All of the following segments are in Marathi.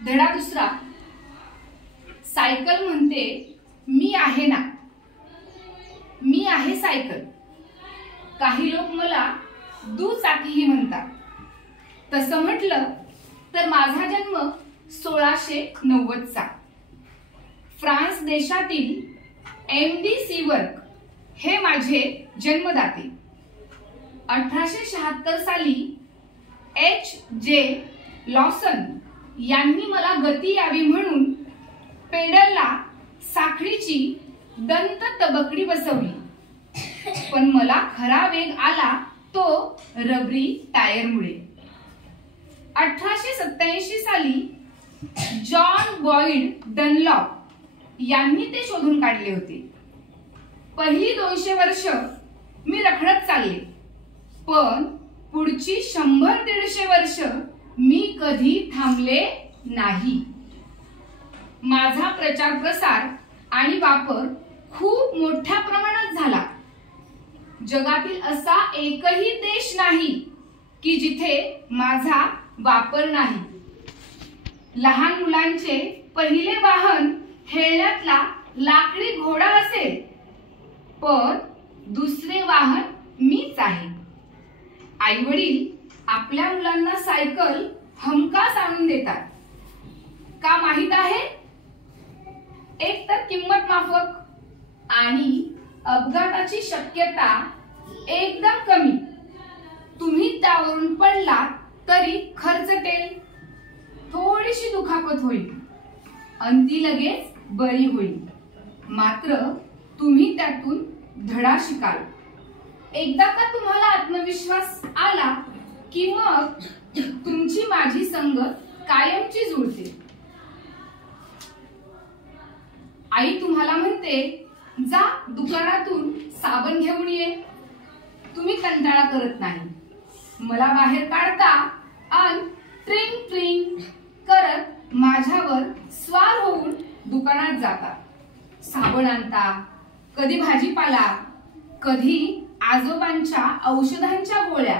धडा दुसरा. सायकल म्हणते मी आहे ना, मी आहे सायकल. काही लोक मला दुचाकीही म्हणतात. तसं म्हटलं तर माझा जन्म 1690 चा. फ्रान्स देशातील MD सीवर्क हे माझे जन्मदाते. 1876 साली H.J. लॉसन यांनी मला गती यावी म्हणून पेडलला साखळीची दंत तबकडी बसवली. पण मला खरा वेग आला तो रबरी टायरमुळे. 1887 साली जॉन बॉइड डनलॉप यांनी ते शोधून काढले होते. पहिली 200 वर्ष मी रखडत चालले, पण पुढची 100-150 वर्ष मी कधी थांबले नाही. माझा प्रचार प्रसार आणि वापर खूप मोठ्या प्रमाणात झाला. जगातील असा एकही देश नाही की जिथे माझा वापर नाही. लहान मुलांचे पहिले वाहन खेळण्यातला लाकडी घोडा असेल, पण दुसरे वाहन मीच आहे. आई वडील आपल्या मुलांना सायकल हमखास आणून देतात. का माहित आहे? एक तर किंमत माफक आणि अपघाताची शक्यता एकदम कमी. तुम्ही त्यावरून पडलात तरी खर्चटेल, थोडीशी दुखापत होईल आणि ती लगेच बरी होईल. मात्र तुम्ही त्यातून धडा शिकाल. एकदा का तुम्हाला आत्मविश्वास आला की मग तुमची माझी संगत कायमची जुळते. आई तुम्हाला म्हणते जा दुकानातून साबण घेऊन ये. तुम्ही कंटाळा करत नाही. मला बाहेर काढता आणि ट्रिंग ट्रिंग करत माझ्यावर स्वार होऊन दुकानात जाता. साबण आणता, कधी भाजीपाला, कधी आजोबांच्या औषधांच्या गोळ्या,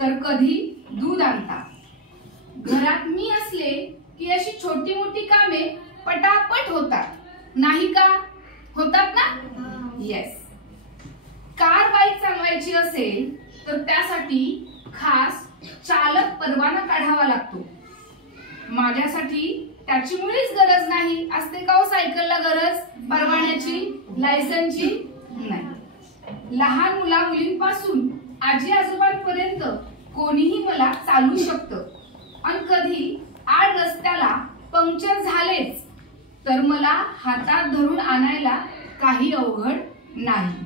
तर कधी दूध आणता. घरात मी असले की अशी छोटी मोठी कामे पटापट होतात, नाही का? होतात ना? येस. कार बाईक चालवायची असेल तर त्यासाठी खास चालक परवाना काढावा लागतो. माझ्यासाठी त्याची मुळीच गरज नाही. असते का हो सायकलला गरज परवान्याची, लायसनची? नाही. लहान मुला मुलींपासून आजी आजोबांपर्यंत कोणीही मला चालवू शकतं. आणि कधी आड रस्त्याला पंक्चर झालेच तर मला हातात धरून आणायला काही अवघड नाही.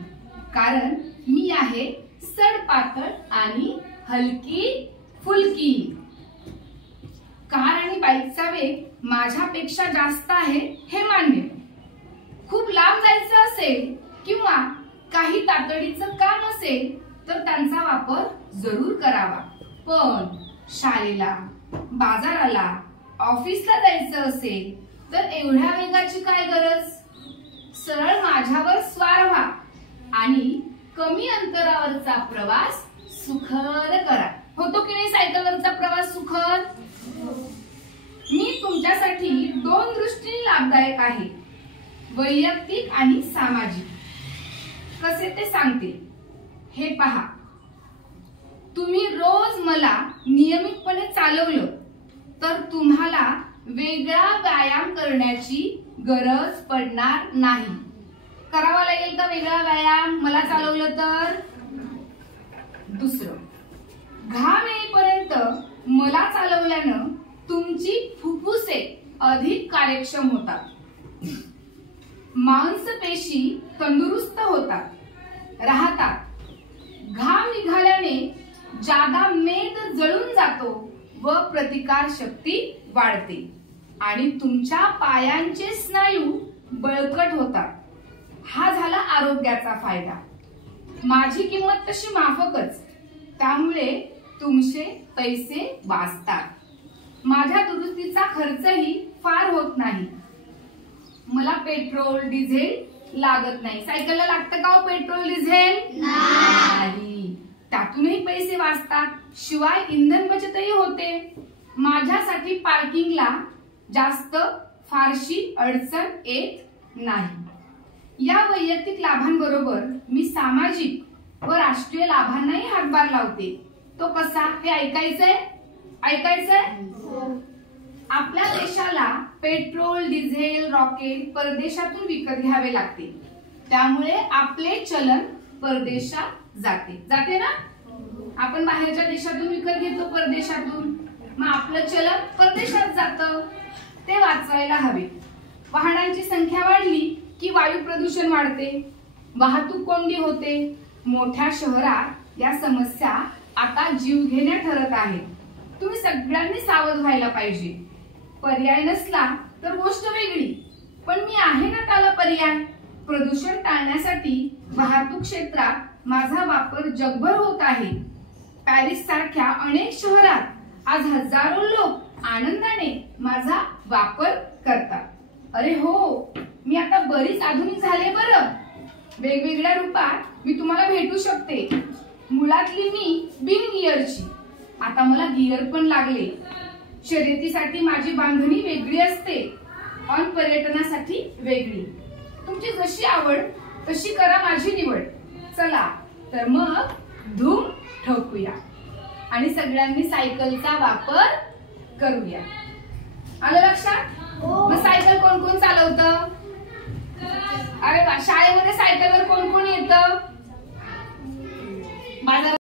कारण मी आहे सडपातळ आणि हलकी फुलकी. कार आणि बाईकचा वेग माझ्यापेक्षा जास्त आहे हे मान्य. खूप लांब जायचं असेल किंवा काही तातडीचं काम असेल तर त्यांचा वापर जरूर करावा. पण शाळेला, बाजाराला, ऑफिसला जायचं असेल तर एवढ्या वेगाची काय गरज? सरळ माझ्यावर स्वार व्हा आणि कमी अंतरावरचा प्रवास सुखद करा. होतो की नाही सायकलवरचा प्रवास सुखद? मी तुमच्यासाठी 2 दृष्टीने लाभदायक आहे, वैयक्तिक आणि सामाजिक. कसे ते सांगते. हे पहा, तुम्ही रोज मला नियमितपणे चालवलं तर तुम्हाला वेगळा व्यायाम करण्याची गरज पडणार नाही. करावा लागेल का वेगळा व्यायाम मला चालवलं तर? दुसरं, घाम येईपर्यंत मला चालवल्यानं तुमची फुफ्फुसे अधिक कार्यक्षम होतात, मांसपेशी तंदुरुस्त राहतात. घाम निघाल्याने जादा मेद जळून जातो व प्रतिकार शक्ती वाढते आणि तुमच्या पायांचे स्नायू बळकट होतात. हा झाला आरोग्याचा फायदा. माझी किंमत तशी माफकच, त्यामुळे तुमचे पैसे वाचतात. माझ्या दुरुस्तीचा खर्चही फार होत नाही. मला पेट्रोल डिझेल लागत नाही. सायकलला लागतं का हो पेट्रोल डिझेल? नाही. त्यातूनही पैसे वाचतात, शिवाय इंधन बचतही होते. माझ्यासाठी पार्किंगला जास्त फारशी अडचण येत नाही। या वैयक्तिक लाभांबरोबर मी सामाजिक व राष्ट्रीय लाभांनाही हातभार लावते। तो कसा ते ऐकायचंय? आपल्या देशाला पेट्रोल, डिझेल, रॉकेट परदेशातून विकत घ्यावे लागते, त्यामुळे आपले चलन परदेशात जाते ना। आपण बाहेरच्या देशातून विकत घेतो परदेशातून, मग आपलं चलन परदेशात जातं, ते वाचवायला हवे। वाहनांची संख्या वाढली की वायू प्रदूषण वाढते, वाहतूक कोंडी होते। मोठ्या शहरात या समस्या आता जीवघेण्या ठरत आहेत। तुम्ही सगळ्यांनी सावध व्हायला पाहिजे। पर्याय नसला तर गोष्ट वेगळी, पण मी आहे ना त्याला पर्याय। प्रदूषण टाळण्यासाठी वाहतूक क्षेत्रात माझा वापर जगभर होत आहे। पॅरिस सारख्या अनेक शहरात आज हजारो लोक आनंदाने माझा वापर करतात। अरे हो, मी आता बरीच आधुनिक झाले बरं। वेगवेगळ्या रूपात मी तुम्हाला भेटू शकते। मुळातली मी बिन गिअरची, आता मला गिअर पण लागले। शर्यतीसाठी माझी बांधणी वेगळी असते आणि पर्यटनासाठी वेगळी। तुमची जशी आवड तशी करा माझी निवड। चला तर मग धूम ठोकूया आणि सगळ्यांनी सायकलचा वापर करूया। आलं लक्षात? मग सायकल कोण कोण चालवतं? अरे वा, शाळेमध्ये सायकलवर कोण कोण येतं? बाजारात